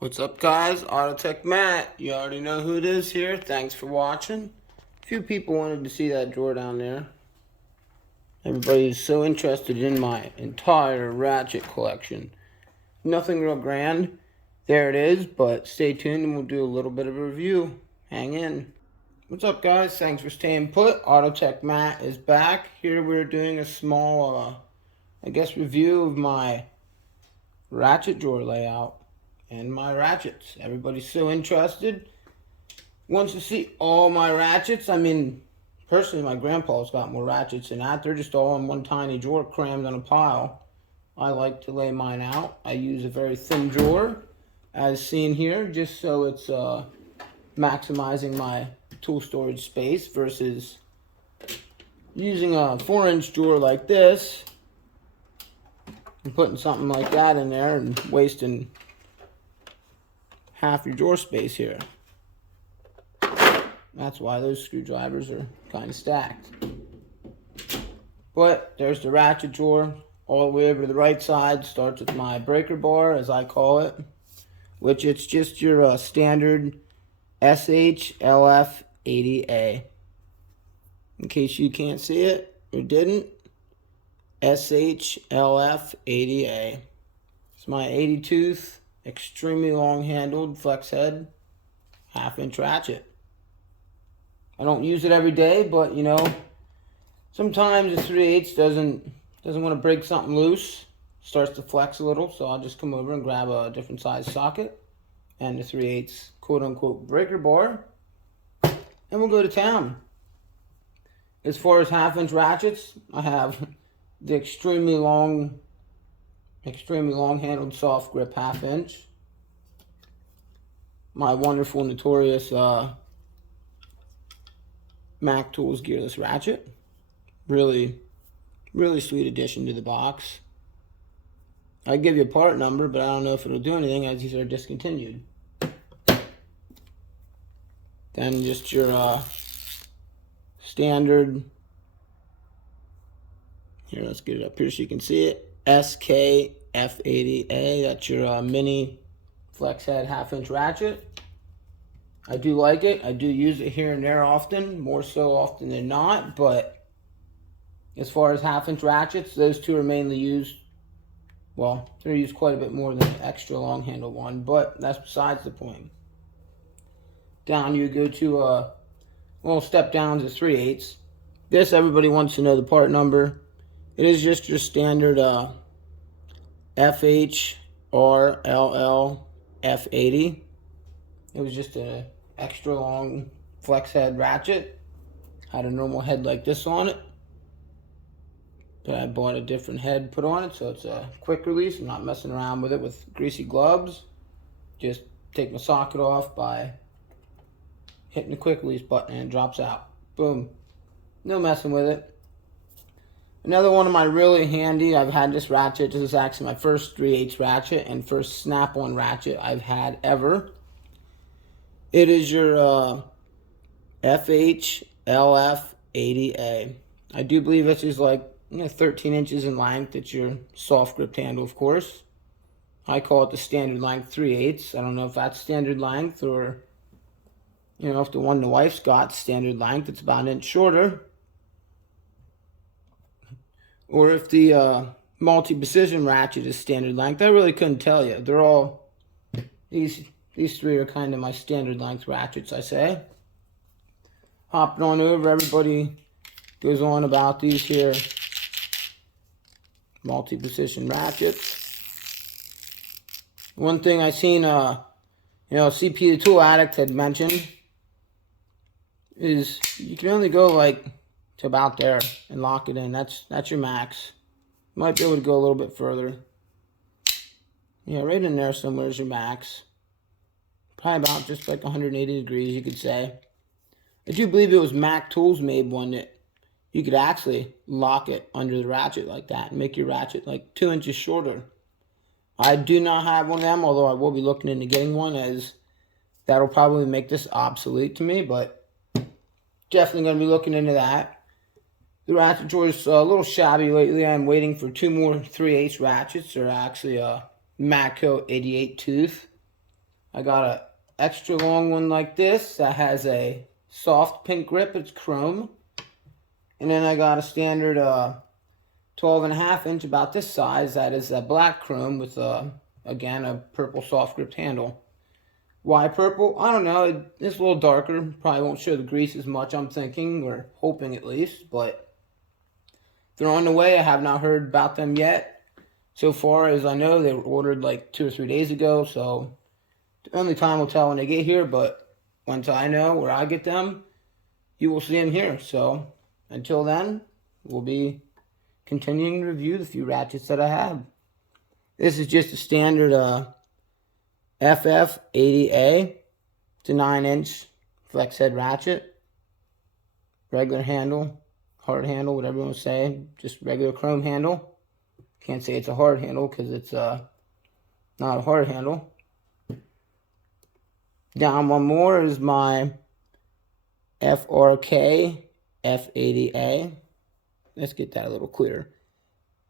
What's up, guys? Autotech Matt. You already know who it is here. Thanks for watching. A few people wanted to see that drawer down there. Everybody is so interested in my entire Ratchet collection. Nothing real grand. There it is, but stay tuned and we'll do a little bit of a review. Hang in. What's up, guys? Thanks for staying put. Autotech Matt is back. Here we're doing a small, review of my Ratchet drawer layout and my ratchets. Everybody's so interested. Wants to see all my ratchets. I mean, personally, my grandpa's got more ratchets than that. They're just all in one tiny drawer crammed on a pile. I like to lay mine out. I use a very thin drawer, as seen here, just so it's maximizing my tool storage space versus using a 4-inch drawer like this and putting something like that in there and wasting half your drawer space here. That's why those screwdrivers are kind of stacked. But there's the ratchet drawer. All the way over to the right side starts with my breaker bar, as I call it, which it's just your standard SHLF 80A. In case you can't see it or didn't, SHLF 80A. It's my 80 tooth, extremely long handled flex head 1/2-inch ratchet. I don't use it every day, but you know, sometimes the 3/8 doesn't want to break something loose, starts to flex a little, so I'll just come over and grab a different size socket and the 3/8 quote unquote breaker bar, and we'll go to town. As far as 1/2-inch ratchets, I have the extremely long handled soft grip 1/2-inch. My wonderful, notorious Mac Tools gearless ratchet. Really sweet addition to the box. I give you a part number, but I don't know if it'll do anything as these are discontinued. Then just your standard, here, let's get it up here so you can see it, SKF80A. That's your mini flex head 1/2-inch ratchet. I do like it. I do use it here and there often, more so often than not, but as far as 1/2-inch ratchets, those two are mainly used, well, they're used quite a bit more than the extra long handle one, but that's besides the point. Down you go to well, step down to 3/8. This, everybody wants to know the part number. It is just your standard FHRLL F80. It was just an extra long flex head ratchet. Had a normal head like this on it, but I bought a different head put on it, so it's a quick release. I'm not messing around with it with greasy gloves. Just take my socket off by hitting the quick release button and it drops out. Boom. No messing with it. Another one of my really handy, I've had this ratchet. This is actually my first 3/8 ratchet and first snap-on ratchet I've had ever. It is your FHLF 80A. I do believe this is like 13 inches in length. It's your soft grip handle, of course. I call it the standard length 3/8. I don't know if that's standard length or, you know, if the one the wife's got standard length, it's about an inch shorter. Or if the multi-precision ratchet is standard length. I really couldn't tell you. They're all, these three are kind of my standard length ratchets, I say. Hopping on over, everybody goes on about these here multi-precision ratchets. One thing I seen, CP the Tool Addict had mentioned is you can only go like to about there and lock it in. That's your max. You might be able to go a little bit further. Yeah, right in there somewhere is your max. Probably about just like 180 degrees, you could say. I do believe it was Mac Tools made one that you could actually lock it under the ratchet like that and make your ratchet like 2 inches shorter. I do not have one of them, although I will be looking into getting one, as that'll probably make this obsolete to me, but definitely going to be looking into that. The ratchet drawer is a little shabby lately. I'm waiting for 2 more 3/8 ratchets. They're actually a Matco 88 tooth. I got a extra long one like this that has a soft pink grip. It's chrome. And then I got a standard 12.5 inch, about this size, that is a black chrome with, again, a purple soft gripped handle. Why purple? I don't know. It's a little darker. Probably won't show the grease as much, I'm thinking, or hoping at least. But they're on the way. I have not heard about them yet. So far as I know, they were ordered like 2 or 3 days ago. So only time will tell when they get here. But once I know where I get them, you will see them here. So until then, we'll be continuing to review the few ratchets that I have. This is just a standard FF80A. It's a 9-inch flex head ratchet. Regular handle, hard handle, whatever you want to say. Just regular chrome handle. Can't say it's a hard handle because it's not a hard handle. Down one more is my FRK F80A. Let's get that a little clearer.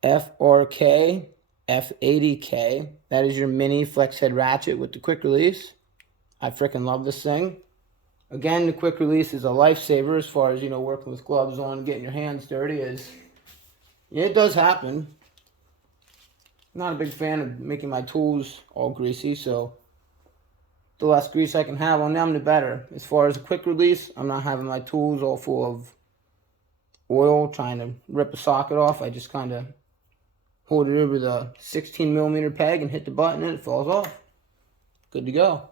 FRK F80K. That is your mini flex head ratchet with the quick release. I freaking love this thing. Again, the quick release is a lifesaver as far as, working with gloves on, getting your hands dirty. It does happen. I'm not a big fan of making my tools all greasy, so the less grease I can have on them, the better. As far as a quick release, I'm not having my tools all full of oil trying to rip a socket off. I just kind of hold it over the 16mm peg and hit the button and it falls off. Good to go.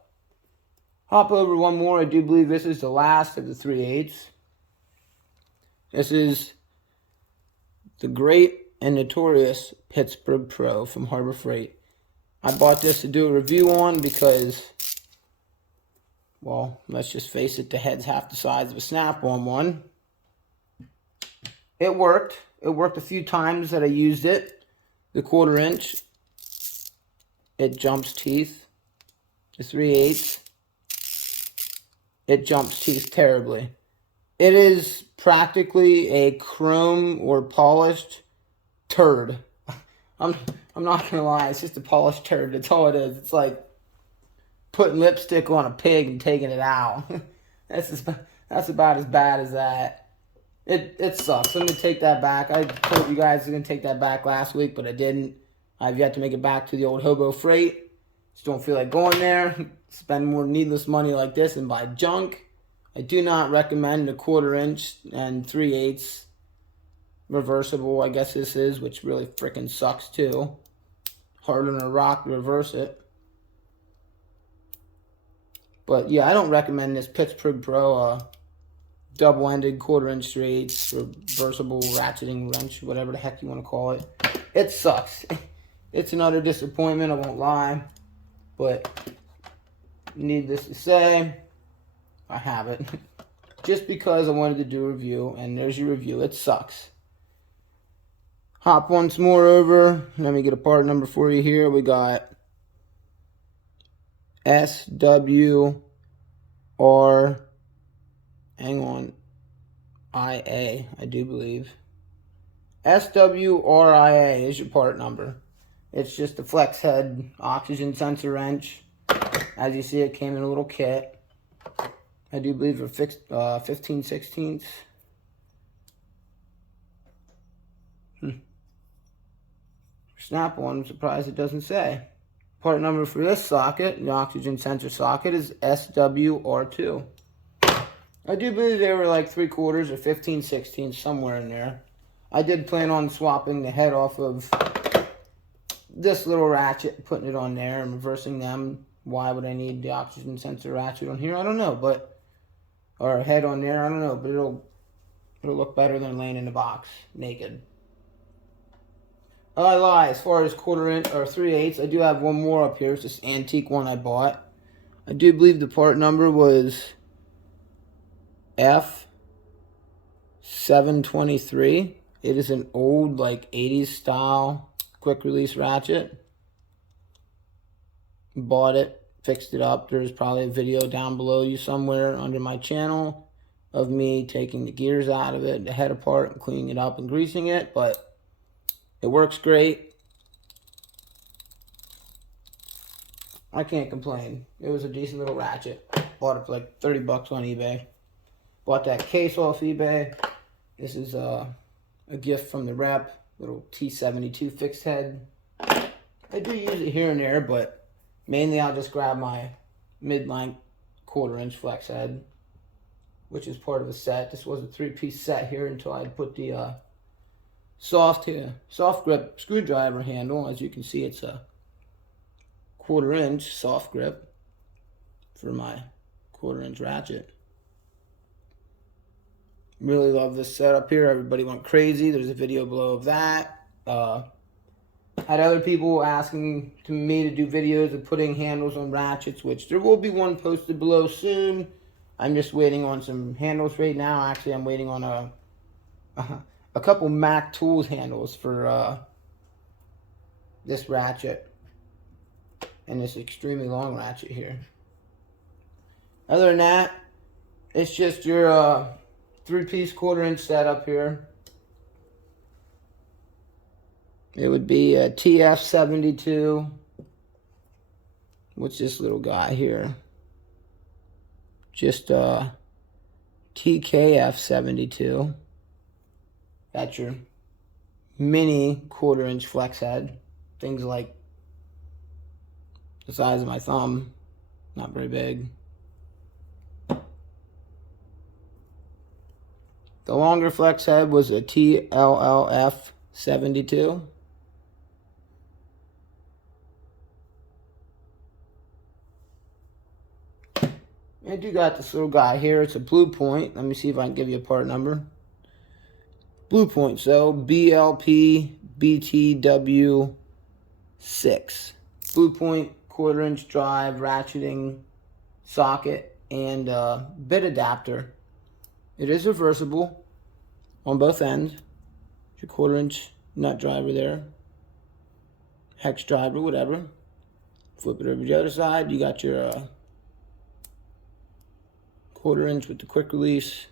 Hop over one more. I do believe this is the last of the 3/8. This is the great and notorious Pittsburgh Pro from Harbor Freight. I bought this to do a review on because, well, let's just face it, the head's half the size of a snap-on one. It worked. It worked a few times that I used it. The 1/4 inch, it jumps teeth. The 3/8, it jumps teeth terribly. It is practically a chrome or polished turd. I'm not gonna lie, it's just a polished turd. That's all it is. It's like putting lipstick on a pig and taking it out. That's about as bad as that. It sucks. I'm gonna take that back. I told you guys I was gonna take that back last week, but I didn't. I've yet to make it back to the old Hobo Freight. Just don't feel like going there. Spend more needless money like this and buy junk. I do not recommend the 1/4 inch and 3/8 reversible, I guess this is, which really freaking sucks too. Harder than a rock to reverse it. But yeah, I don't recommend this Pittsburgh Pro double-ended 1/4 inch 3/8 reversible ratcheting wrench, whatever the heck you want to call it. It sucks. It's another disappointment, I won't lie. But needless to say, I have it. Just because I wanted to do a review, and there's your review. It sucks. Hop once more over. Let me get a part number for you here. We got SWR, hang on, IA, I do believe. SWRIA is your part number. It's just a flex head oxygen sensor wrench. As you see, it came in a little kit. I do believe they're fixed 15/16. Snap-on, I'm surprised it doesn't say. Part number for this socket, the oxygen sensor socket, is SWR2. I do believe they were like 3/4 or 15/16, somewhere in there. I did plan on swapping the head off of this little ratchet, putting it on there and reversing them. Why would I need the oxygen sensor ratchet on here? I don't know, but, or a head on there, I don't know, but it'll look better than laying in the box naked. I lie. As far as 1/4 inch or 3/8, I do have one more up here. It's this antique one I bought. I do believe the part number was F723. It is an old, like, 80s style quick release ratchet. Bought it, fixed it up. There's probably a video down below you somewhere under my channel of me taking the gears out of it, the head apart, and cleaning it up and greasing it, but it works great. I can't complain. It was a decent little ratchet. Bought it for like 30 bucks on eBay. Bought that case off eBay. This is a gift from the rep. Little T72 fixed head. I do use it here and there, but mainly I'll just grab my mid-length 1/4 inch flex head, which is part of a set. This was a 3-piece set here until I put the soft grip screwdriver handle. As you can see, it's a 1/4 inch soft grip for my 1/4 inch ratchet. Really love this setup here. Everybody went crazy. There's a video below of that. Had other people asking me to do videos of putting handles on ratchets, which there will be one posted below soon. I'm just waiting on some handles right now. Actually, I'm waiting on a couple Mac Tools handles for this ratchet and this extremely long ratchet here. Other than that, it's just your 3-piece 1/4 inch setup here. It would be a TF72. What's this little guy here? Just a TKF72. That's your mini 1/4 inch flex head. Things like the size of my thumb. Not very big. The longer flex head was a TLLF72. I do got this little guy here. It's a Blue Point. Let me see if I can give you a part number. Blue Point, so BLP BTW6. Blue Point 1/4 inch drive, ratcheting socket, and bit adapter. It is reversible on both ends. Your 1/4 inch nut driver there. Hex driver, whatever. Flip it over to the other side. You got your 1/4 inch with the quick release.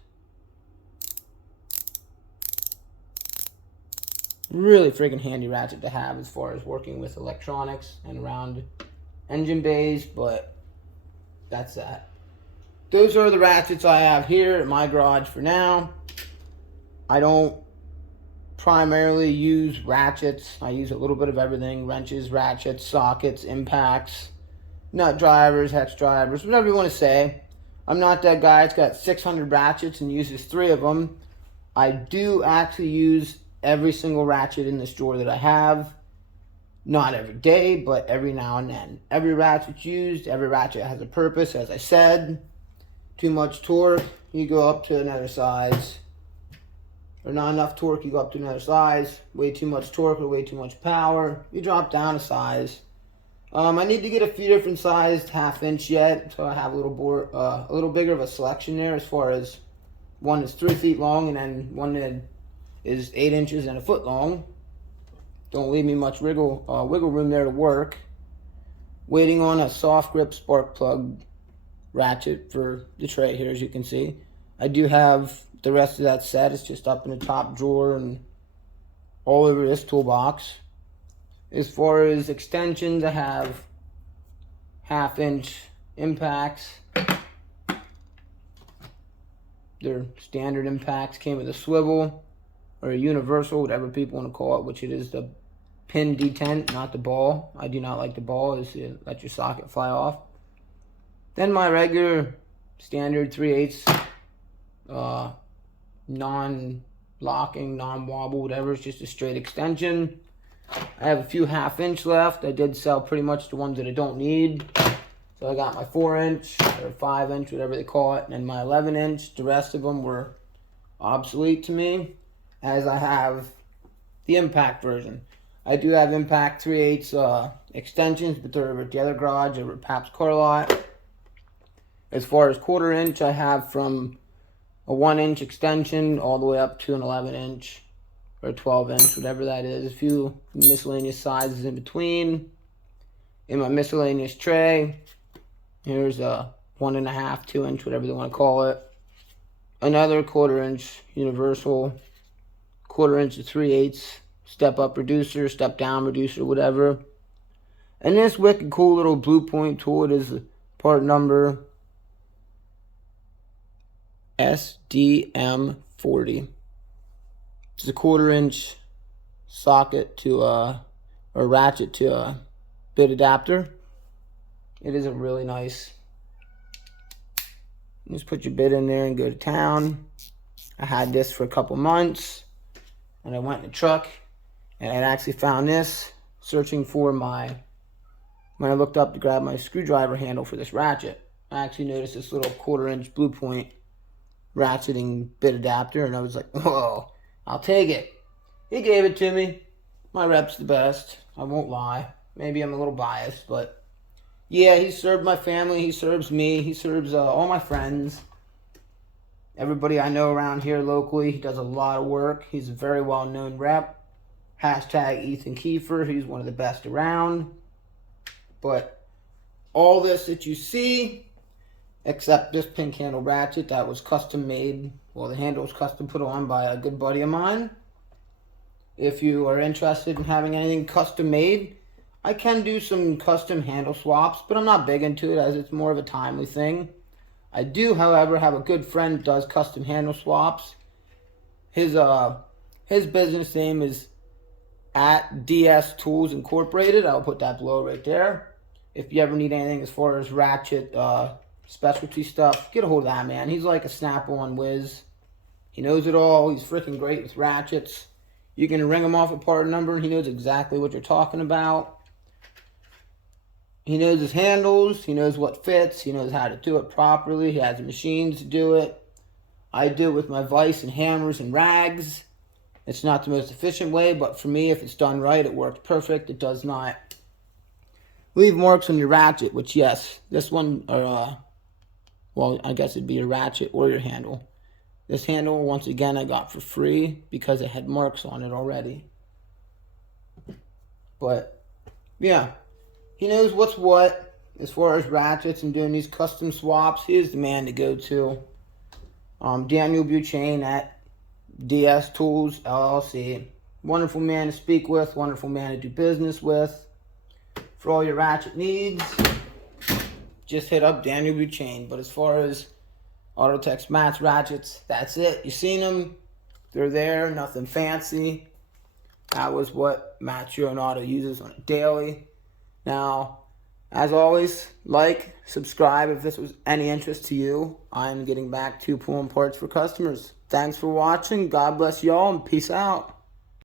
Really freaking handy ratchet to have as far as working with electronics and around engine bays, but that's that. Those are the ratchets I have here at my garage for now. I don't primarily use ratchets. I use a little bit of everything: wrenches, ratchets, sockets, impacts, nut drivers, hex drivers, whatever you want to say. I'm not that guy that's got 600 ratchets and uses 3 of them. I do actually use every single ratchet in this drawer that I have. Not every day, but every now and then. Every ratchet's used. Every ratchet has a purpose, as I said. Too much torque, you go up to another size. Or not enough torque, you go up to another size. Way too much torque or way too much power, you drop down a size. I need to get a few different sized 1/2 inch yet, so I have a little bigger of a selection there, as far as one that's 3 feet long and then one that is 8 inches and a foot long. Don't leave me much wiggle room there to work. Waiting on a soft grip spark plug ratchet for the tray here, as you can see. I do have the rest of that set. It's just up in the top drawer and all over this toolbox. As far as extensions, I have 1/2 inch impacts. They're standard impacts, came with a swivel or a universal, whatever people want to call it, which it is the pin detent, not the ball. I do not like the ball, as it lets your socket fly off. Then my regular standard 3/8 non-locking, non-wobble, whatever. It's just a straight extension. I have a few 1/2 inch left. I did sell pretty much the ones that I don't need. So I got my 4 inch or 5 inch, whatever they call it, and my 11 inch. The rest of them were obsolete to me, as I have the impact version. I do have impact 3/8 extensions, but they're over at the other garage over at Pap's Car Lot. As far as 1/4 inch, I have from a 1 inch extension all the way up to an 11 inch or 12 inch, whatever that is. A few miscellaneous sizes in between. In my miscellaneous tray, here's a 1.5, 2 inch, whatever they want to call it. Another 1/4 inch universal, 1/4 inch to 3/8 step up reducer, step down reducer, whatever. And this wicked cool little blue point tool, it is part number SDM40. It's a 1/4-inch socket to a ratchet to a bit adapter. It is a really nice. Just put your bit in there and go to town. I had this for a couple months, and I went in the truck, and I actually found this searching for when I looked up to grab my screwdriver handle for this ratchet. I actually noticed this little 1/4-inch blue point ratcheting bit adapter, and I was like, whoa, I'll take it. He gave it to me. My rep's the best. I won't lie. Maybe I'm a little biased, but yeah, he served my family. He serves me. He serves all my friends. Everybody I know around here locally. He does a lot of work. He's a very well-known rep. Hashtag Ethan Kiefer. He's one of the best around. But all this that you see, except this pink handle ratchet that was custom made. Well, the handle was custom put on by a good buddy of mine. If you are interested in having anything custom made, I can do some custom handle swaps, but I'm not big into it as it's more of a timely thing. I do, however, have a good friend that does custom handle swaps. His business name is at DS Tools Incorporated. I'll put that below right there. If you ever need anything as far as ratchet specialty stuff, get a hold of that man. He's like a snap-on whiz. He knows it all. He's freaking great with ratchets. You can ring him off a part number, and he knows exactly what you're talking about. He knows his handles. He knows what fits. He knows how to do it properly. He has the machines to do it. I do it with my vise and hammers and rags. It's not the most efficient way, but for me, if it's done right, it works perfect. It does not leave marks on your ratchet, which, yes, this one, well, I guess it'd be your ratchet or your handle. This handle, once again, I got for free because it had marks on it already. But, yeah, he knows what's what as far as ratchets and doing these custom swaps. He is the man to go to. Daniel Buchanan at DS Tools LLC. Wonderful man to speak with, wonderful man to do business with. For all your ratchet needs, just hit up Daniel Buchanan. But as far as Autotex mats, ratchets, that's it. You seen them. They're there. Nothing fancy. That was what Matt Your Own Auto uses on a daily. Now, as always, like, subscribe if this was any interest to you. I'm getting back to pulling parts for customers. Thanks for watching. God bless y'all, and peace out.